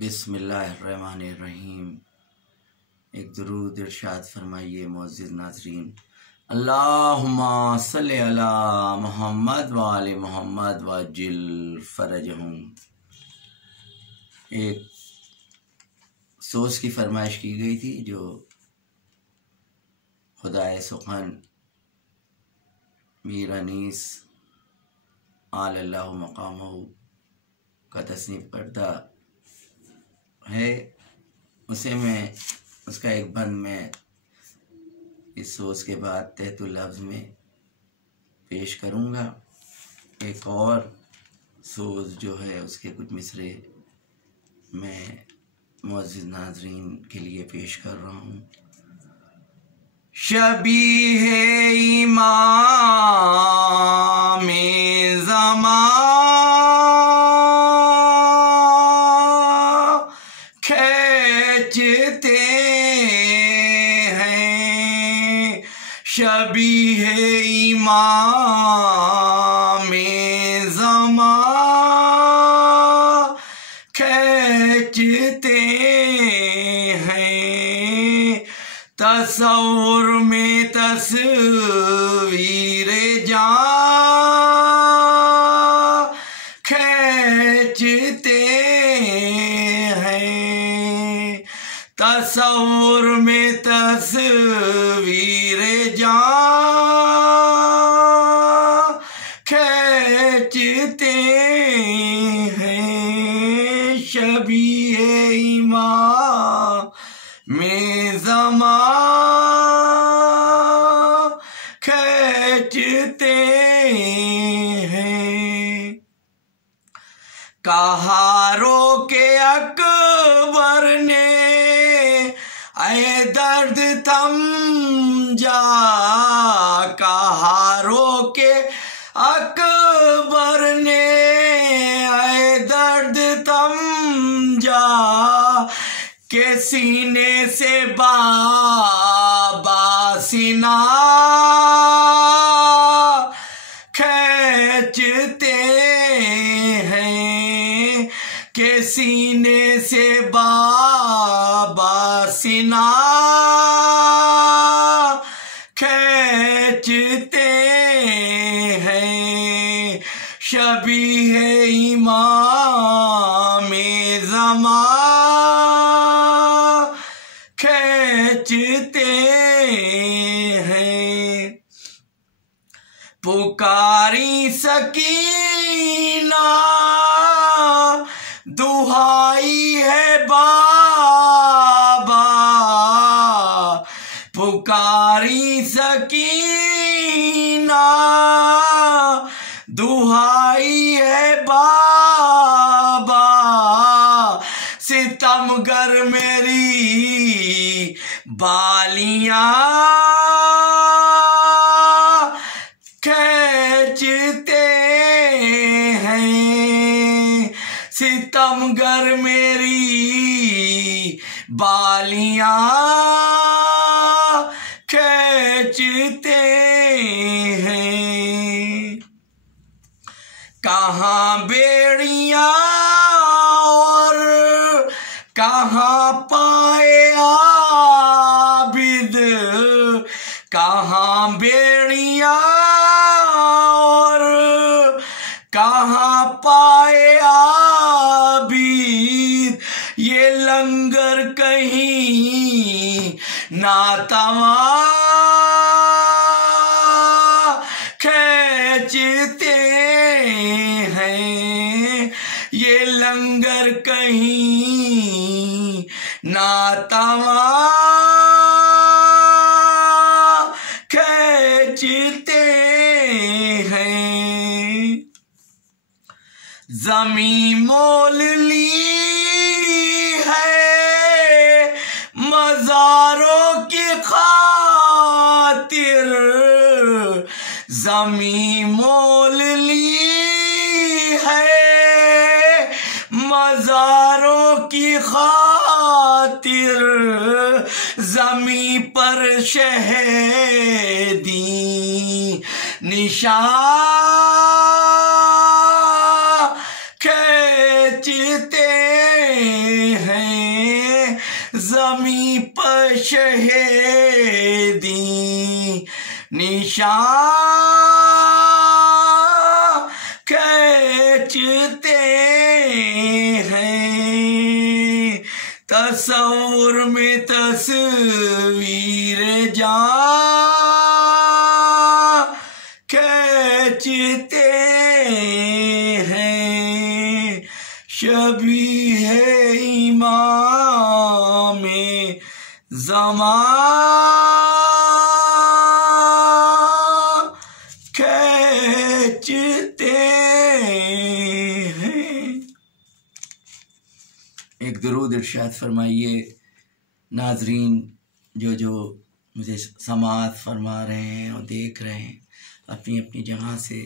बिस्मिल्लाहिर्रहमानिर्रहीम। एक दुरूद इरशाद फरमाइए मुअज़्ज़िज़ नाज़रीन। अल्लाहुम्मा सल्लि अला मुहम्मद व आले मुहम्मद वअज्जिल फ़रजहुम। एक सोच की फरमाइश की गई थी जो खुदाए सुख़न मीर अनीस आलल्लाहु मक़ामहु का तस्नीफ़ करदा है, उसे मैं उसका एक बंद में इस सोच के बाद तहतुल लफ्ज़ में पेश करूँगा। एक और सोच जो है उसके कुछ मिसरे मैं मुअज़्ज़िज़ नाज़रीन के लिए पेश कर रहा हूँ। शबीहे इमामे ज़मां खींचते हैं, शबीहे इमामे ज़मां खींचते हैं, तसव्वुर में तस्वीरे जां खींचते हैं, तसव्वुर में तस्वीरे जां खींचते हैं, शबीहे इमामे ज़मां खींचते हैं। कहारों के अकबर ने ऐ दर्द थम जा, कहारों के अकबर ने ऐ दर्द थम जा, के सीने से बासिना खींचते हैं, के सीने से बासिना खींचते हैं, शबीहे इमामे ज़मां खींचते हैं। पुकारी सकीना दुहाई है बाबा, पुकारी सकीना दुहाई है बाबा, सितमगर मेरी बालियां खींचते हैं, सितमगर मेरी बालियां खींचते हैं। कहाँ बेड़ियां और कहाँ पाए आबिद, कहाँ बेड़ियां और कहाँ पाए आबिद, ये लंगर कहीं नातवा खींचते हैं, ये लंगर कहीं नातवा खींचते हैं। ज़मीं मोल ली है मज़ारों की खातिर, ज़मीं मोल ली है मज़ारों की खातिर, ज़मीं पर शहीदी निशान खींचते ज़मीं पर शहेदी निशान खींचते हैं, तस्वुर में तस्वीर जान खींचते हैं, शबीह इमाम ज़मान खींचते हैं। एक दुरूद इरशाद फरमाइए नाजरीन, जो मुझे समाअत फरमा रहे हैं और देख रहे हैं, अपनी अपनी जगह से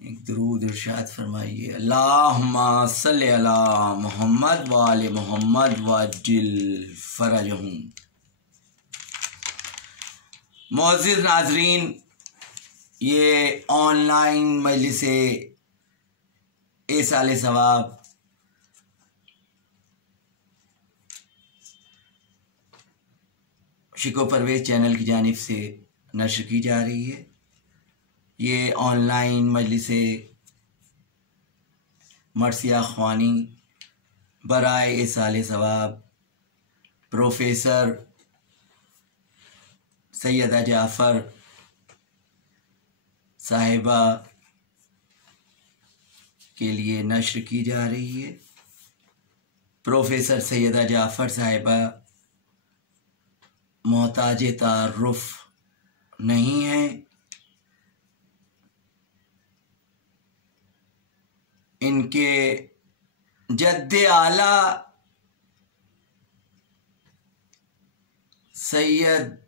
एक दुरूद इरशाद फरमाइए। अल्लाहुम्मा सल्लि अला मोहम्मद व आले मोहम्मद वअज्जिल फरजहुम। मुअज़्ज़िज़ नाज़रीन, ये ऑनलाइन मजलिसे इसाले सवाब शिको परवेज़ चैनल की जानिब से नश्र की जा रही है। ये ऑनलाइन मजलिसे मरसिया ख्वानी बराए इसाले सवाब प्रोफेसर सैयदा जाफ़र साहिबा के लिए नश्र की जा रही है। प्रोफेसर सैयदा जाफ़र साहिबा मोहताज तारुफ नहीं हैं। इनके जद्दे आला सैयद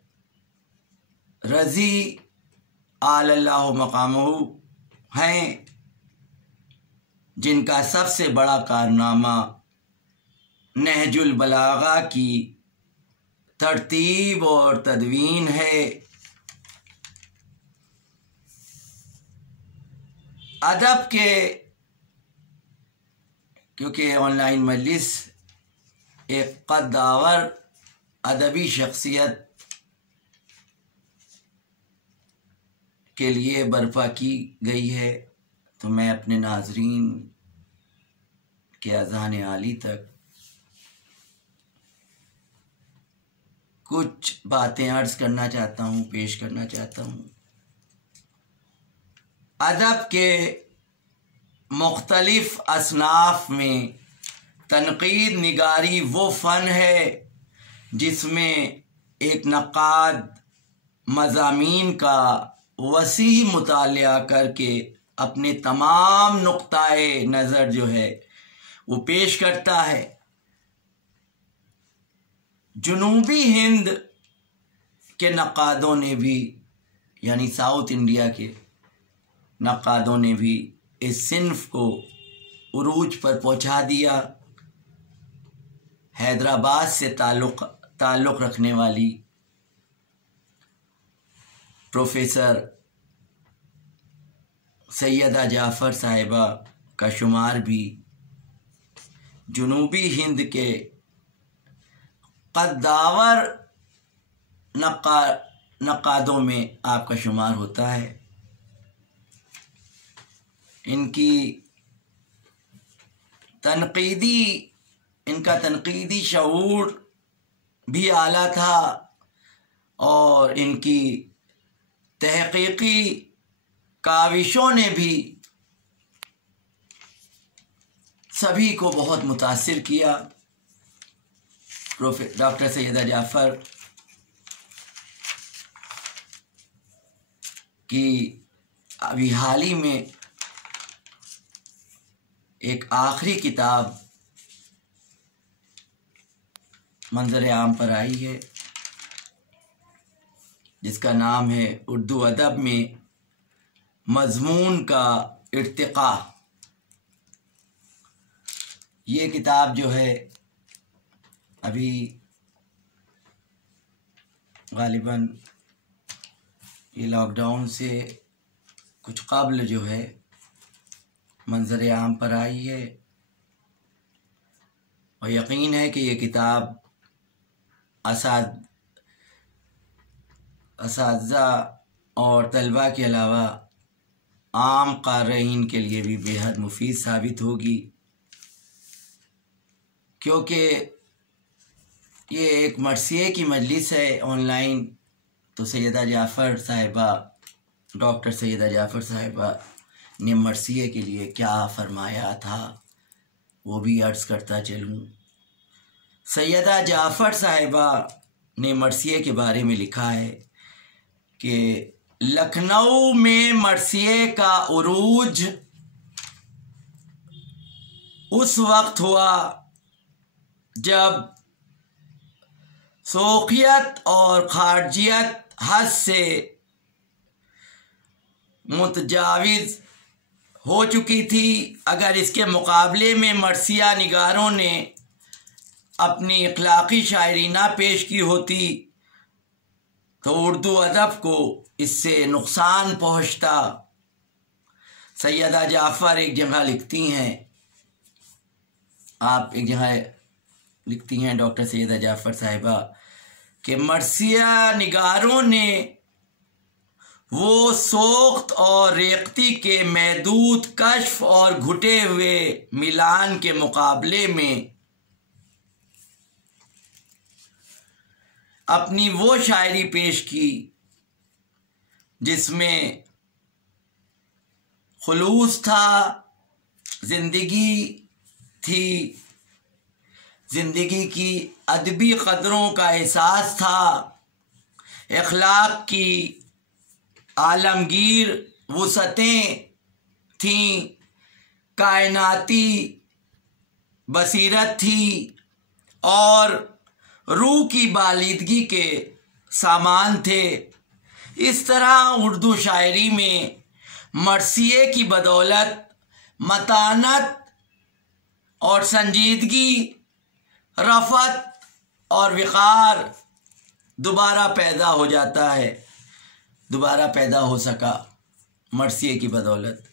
रज़ी आलल्लाहु मकामहू हैं, जिनका सबसे बड़ा कारनामा नहजुल बलागा की तरतीब और तदवीन है। अदब के, क्योंकि ऑनलाइन मजलिस एक कद्दावर अदबी शख्सियत के लिए बर्पा की गई है, तो मैं अपने नाजरीन के अज़ान आली तक कुछ बातें अर्ज़ करना चाहता हूँ, पेश करना चाहता हूँ। अदब के मुख्तलिफ असनाफ में तनक़ीद निगारी वो फ़न है जिसमें एक नक़ाद मज़ामीन का वसी मुतालिया करके अपने तमाम नुक्ताए नज़र जो है वो पेश करता है। जुनूबी हिंद के नक़ादों ने भी, यानी साउथ इंडिया के नक़ादों ने भी इस सिन्फ को उरूज पर पहुंचा दिया। हैदराबाद से ताल्लुक़ रखने वाली प्रोफेसर सैयदा जाफ़र साहिबा का शुमार भी जुनूबी हिंद के कद्दावर नक़ादों में आपका शुमार होता है। इनका तनक़ीदी शऊर भी आला था और इनकी तहक़ीक़ी काविशों ने भी सभी को बहुत मुतासिर किया। डॉक्टर सैयदा जाफ़र की अभी हाल ही में एक आखिरी किताब मंजर आम पर आई है, जिसका नाम है उर्दू अदब में मज़मून का इर्तिक़ा। ये किताब जो है अभी गालिबन ये लॉकडाउन से कुछ कबल जो है मंजर आम पर आई है, और यकीन है कि ये किताब असातिज़ा और तलबा के अलावा आम क़ारीन के लिए भी बेहद मुफीद साबित होगी, क्योंकि ये एक मरसिए की मजलिस है ऑनलाइन। तो सैयदा जाफ़र साहिबा, डॉक्टर सैयदा जाफ़र साहिबा ने मरसिए के लिए क्या फरमाया था वो भी अर्ज़ करता चलूँ। सैयदा जाफ़र साहिबा ने मरसिए के बारे में लिखा है कि लखनऊ में मरसिए का उरूज उस वक्त हुआ जब शौकियत और खारजियत हद से मुतजाविज़ हो चुकी थी। अगर इसके मुकाबले में मरसिया निगारों ने अपनी इखलाकी शायरी ना पेश की होती तो उर्दू अदब को इससे नुकसान पहुँचता। सैयदा जाफ़र एक जगह लिखती हैं, डॉक्टर सैयदा जाफ़र साहिबा कि मरसिया निगारों ने वो सोख्त और रेख्ती के महदूद कश्फ और घुटे हुए मिलान के मुकाबले में अपनी वो शायरी पेश की जिसमें खुलूस था, जिंदगी थी, जिंदगी की अदबी कदरों का एहसास था, इखलाक की आलमगीर वुसअतें थीं, कायनाती बसीरत थी और रूह की बालिदगी के सामान थे। इस तरह उर्दू शायरी में मरसिए की बदौलत मतानत और संजीदगी, रफ़त और वक़ार दोबारा पैदा हो जाता है, दोबारा पैदा हो सका मरसिए की बदौलत।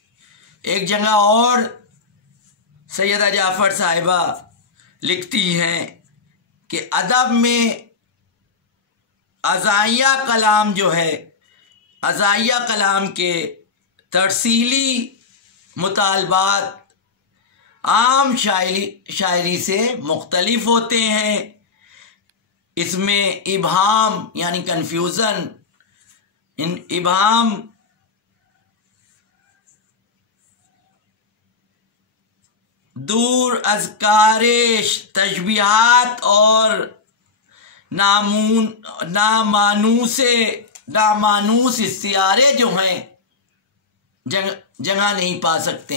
एक जगह और सैयदा जाफ़र साहिबा लिखती हैं कि अदब में अज़ाइया कलाम जो है, अज़ाइया कलाम के तरसीली मुतालबात आम शायरी से मुख्तलिफ होते हैं। इसमें इबहाम यानी कन्फ्यूज़न, इबहाम दूर अज़कारेश, तशबीहात और नामानूस इस्तियारे जो हैं जगह नहीं पा सकते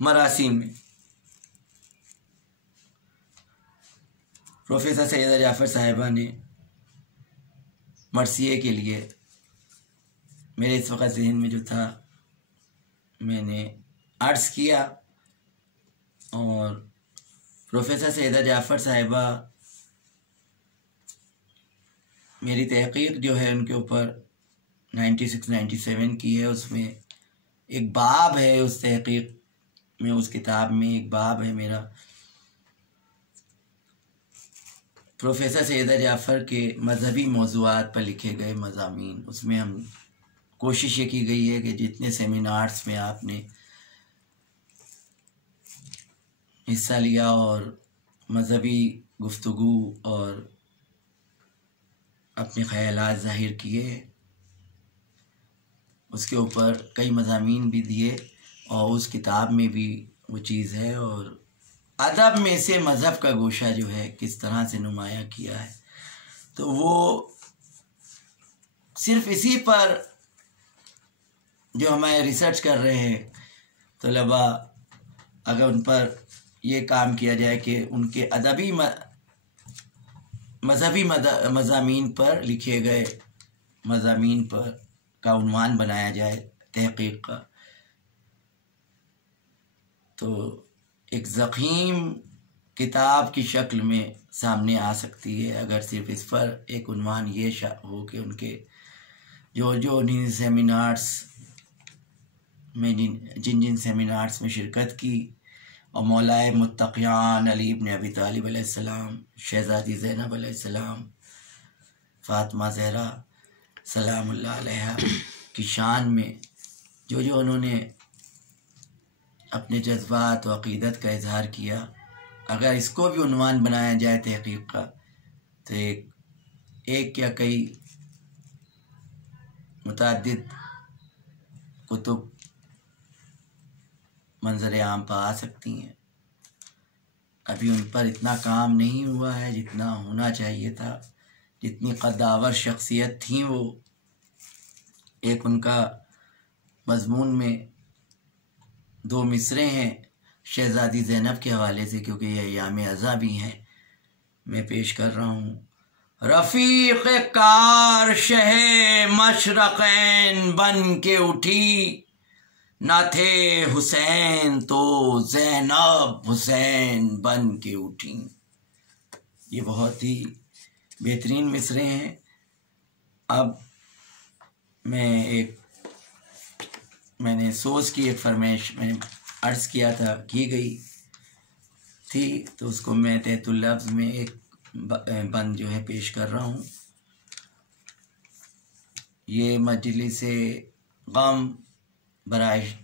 मरासीम में। प्रोफेसर सैयदा जाफ़र साहिबा ने मरसिए के लिए, मेरे इस वक्त जहन में जो था मैंने अर्ज़ किया, और प्रोफेसर सैयदा जाफ़र साहिबा मेरी तहक़ीक़ जो है उनके ऊपर 96-97 की है। उसमें एक बाब है, उस तहक़ीक़ में, उस किताब में एक बाब है मेरा प्रोफेसर सैयदा जाफ़र के मजहबी मौज़ूआत पर लिखे गए मज़ामीन। उसमें हम कोशिश ये की गई है कि जितने सेमिनार्स में आपने हिस्सा लिया और मजहबी गुफ्तगू और अपने ख़यालात ज़ाहिर किए, उसके ऊपर कई मज़ामीन भी दिए और उस किताब में भी वो चीज़ है। और अदब में से मज़हब का गोशा जो है किस तरह से नुमायाँ किया है, तो वो सिर्फ़ इसी पर जो हमारे रिसर्च कर रहे हैं तलबा, अगर उन पर ये काम किया जाए कि उनके अदबी मजहबी मज़ामीन पर लिखे गए मज़ामीन पर का उन्वान बनाया जाए तहक़ीक़ का, तो एक ज़ख़ीम किताब की शक्ल में सामने आ सकती है। अगर सिर्फ़ इस पर एक उन्वान ये हो कि उनके जो उन्हीं सेमिनार्स में जिन सेमिनार्स में शिरकत की और मौलाए मुत्तक़ियान अली इब्न अबी तालिब अलैहिस्सलाम, शहज़ादी ज़ैनब अलैहिस्सलाम, फ़ातिमा ज़हरा सलामुल्लाह अलैहा की शान में जो जो उन्होंने अपने जज्बात व अक़ीदत का इजहार किया, अगर इसको भी उन्वान बनाया जाए तहक़ीक़ का तो एक या कई मुतअद्दिद कुतुब मंजर आम पर आ सकती हैं। अभी उन पर इतना काम नहीं हुआ है जितना होना चाहिए था, जितनी कद्दावर शख्सियत थी वो। एक उनका मज़मून में 2 मिसरे हैं शहज़ादी ज़ैनब के हवाले से, क्योंकि ये अय्याम अज़ा भी हैं, मैं पेश कर रहा हूँ। रफ़ीक़ कार शहे मशरक़ैन बन के उठी, न थे हुसैन तो ज़ैनब हुसैन बन के उठी। ये बहुत ही बेहतरीन मिसरे हैं। अब मैंने सोच की एक फरमाइश मैंने अर्ज़ किया था, की गई थी, तो उसको मैं तहतुल लफ्ज़ में एक बंद जो है पेश कर रहा हूँ। ये मजलिसे गम बराए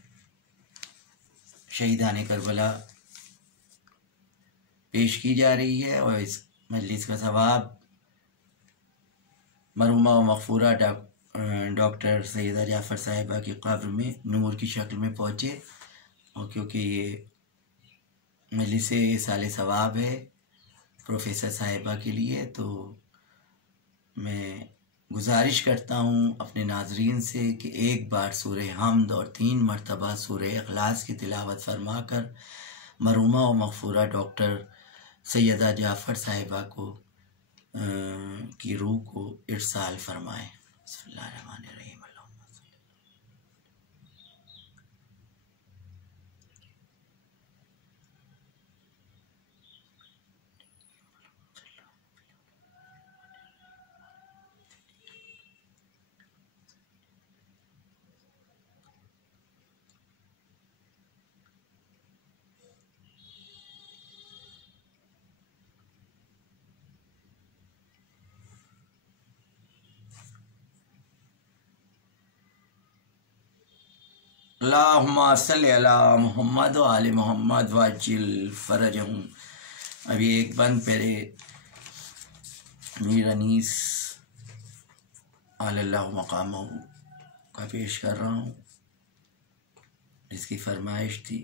शहीदान करबला पेश की जा रही है और इस मजलिस का सवाब मरहुमा व मग़फ़ूरा डॉक्टर सैयदा जाफ़र साहिबा की कब्र में नूर की शक्ल में पहुँचे। और क्योंकि ये मजलिस साले सवाब है प्रोफेसर साहिबा के लिए, तो मैं गुजारिश करता हूँ अपने नाज़रीन से कि एक बार सूरह हम्द और 3 मरतबा सूरह इखलास की तिलावत फरमा कर मरहुमा व मग़फ़ूरा डॉक्टर सैयदा जाफ़र साहिबा को की रूह को इरसाल फरमाएँ। बिस्मिल्लाहिर्रहमानिर्रहीम। अल्लाहुम्मा सल्लि अला मुहम्मद व आले मुहम्मद वाजिल फ़रजहुम। अभी एक बंद पहले मीर अनीस अल्लाहु मक़ामहु का पेश कर रहा हूँ, जिसकी फरमाइश थी।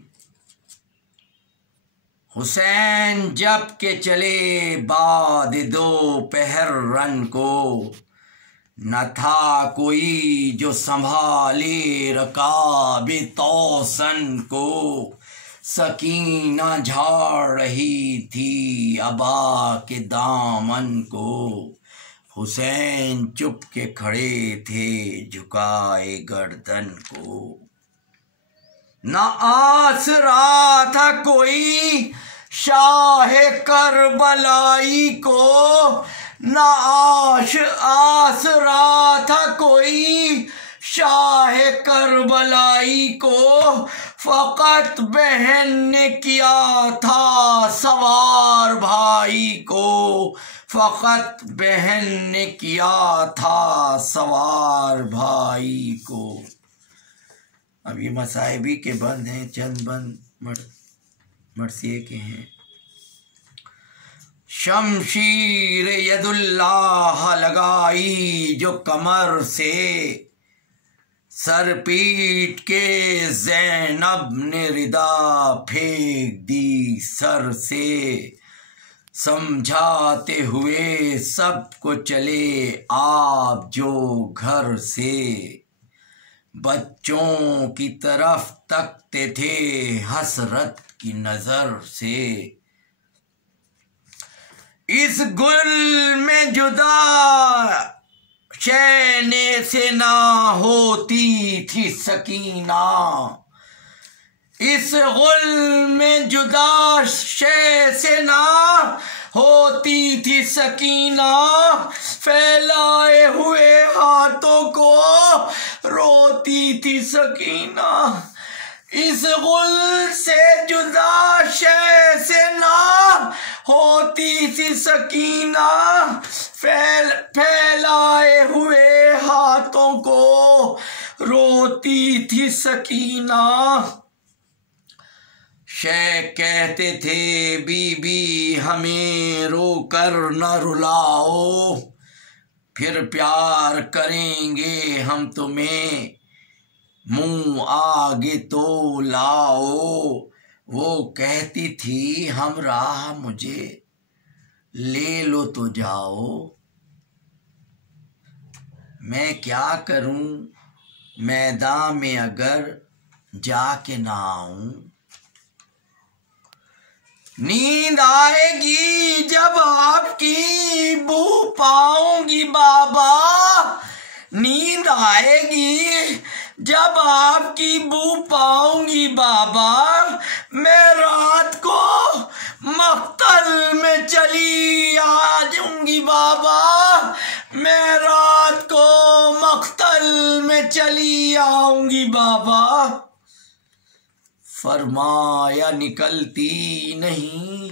हुसैन जब के चले बाद 2 पहर रन को, न था कोई जो संभाले रकाबे तौसन को। सकीना झाड़ रही थी अबा के दामन को, हुसैन चुप के खड़े थे झुकाए गर्दन को। न आसरा था कोई शाह करबलाई को, न आसरा था कोई शाह करबलाई को। फ़क़त बहन ने किया था सवार भाई को, फ़क़त बहन ने किया था सवार भाई को। अब ये मसाइबी के बंद हैं, चंद बंद मरसिए के हैं। शमशीर यदुल्लाह लगाई जो कमर से, सर पीट के ज़ैनब ने रिदा फेंक दी सर से। समझाते हुए सबको चले आप जो घर से, बच्चों की तरफ तकते थे हसरत की नजर से। इस गुल में जुदा शैने से ना होती थी सकीना, इस गुल में जुदा शे से ना होती थी सकीना। फैलाए हुए हाथों को रोती थी सकीना। इस गुल से जुदा शय से ना होती सी सकीना, फैलाए हुए हाथों को रोती थी सकीना। शय कहते थे बीबी हमें रोकर न रुलाओ, फिर प्यार करेंगे हम तुम्हें मुंह आगे तो लाओ। वो कहती थी हम राह मुझे ले लो तो जाओ। मैं क्या करूं मैदान में अगर जाके ना आऊं। नींद आएगी जब आपकी बू पाऊंगी बाबा, नींद आएगी जब आपकी बू पाऊंगी बाबा। मैं रात को मख्तल में चली आ जाऊंगी बाबा, मैं रात को मख्तल में चली आऊंगी बाबा। फरमाया निकलती नहीं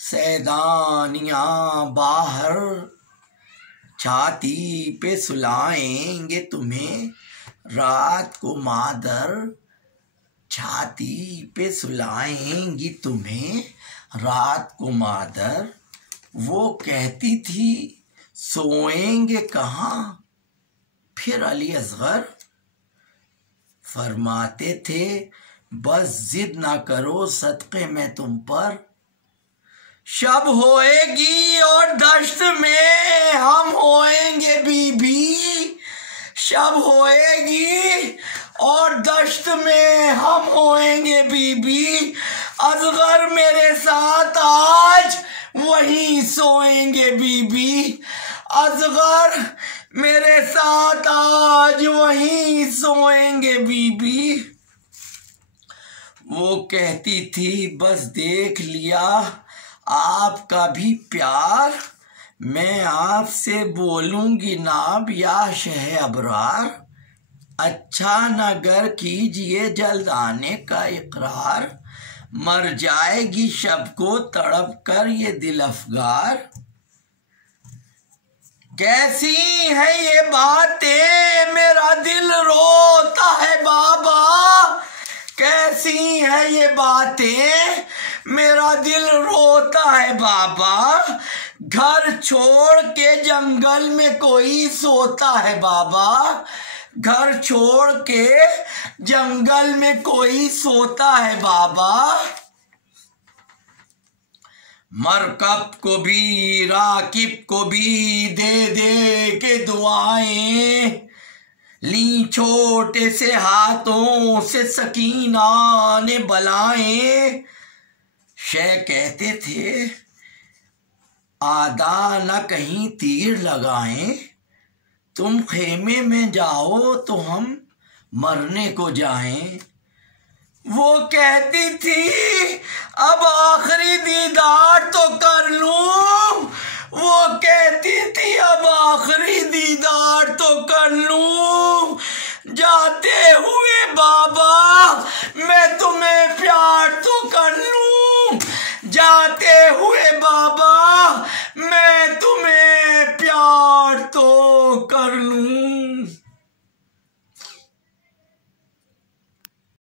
सैदानियाँ बाहर, छाती पे सुलाएंगे तुम्हें रात को मादर, छाती पे सुलाएंगी तुम्हें रात को मादर। वो कहती थी सोएंगे कहाँ फिर अली असगर, फरमाते थे बस जिद ना करो सदक़े में तुम पर। शब होएगी और दश्त में हम होएंगे बीबी, शब होएगी और दश्त में हम होएंगे बीबी। असगर मेरे साथ आज वहीं सोएंगे बीबी, असगर मेरे साथ आज वहीं सोएंगे बीबी। वो कहती थी बस देख लिया आपका भी प्यार, मैं आपसे बोलूंगी नाब या शह अबरार। अच्छा नगर कीजिए जल्द आने का इकरार, मर जाएगी शब को तड़प कर ये दिल अफगार। कैसी है ये बातें मेरा दिल रोता है बाबा, कैसी है ये बातें मेरा दिल रोता है बाबा। घर छोड़ के जंगल में कोई सोता है बाबा, घर छोड़ के जंगल में कोई सोता है बाबा। मरकब को भी राकिब को भी दे दे के दुआएं, ली छोटे से हाथों से सकीना ने बलाएं। शह कहते थे आदा न कहीं तीर लगाएं, तुम खेमे में जाओ तो हम मरने को जाएं। वो कहती थी अब आखिरी दीदार तो कर लूं, वो कहती थी अब आखिरी दीदार तो कर लूं। जाते हुए बाबा मैं तुम्हें प्यार तो कर लूं, जाते हुए बाबा मैं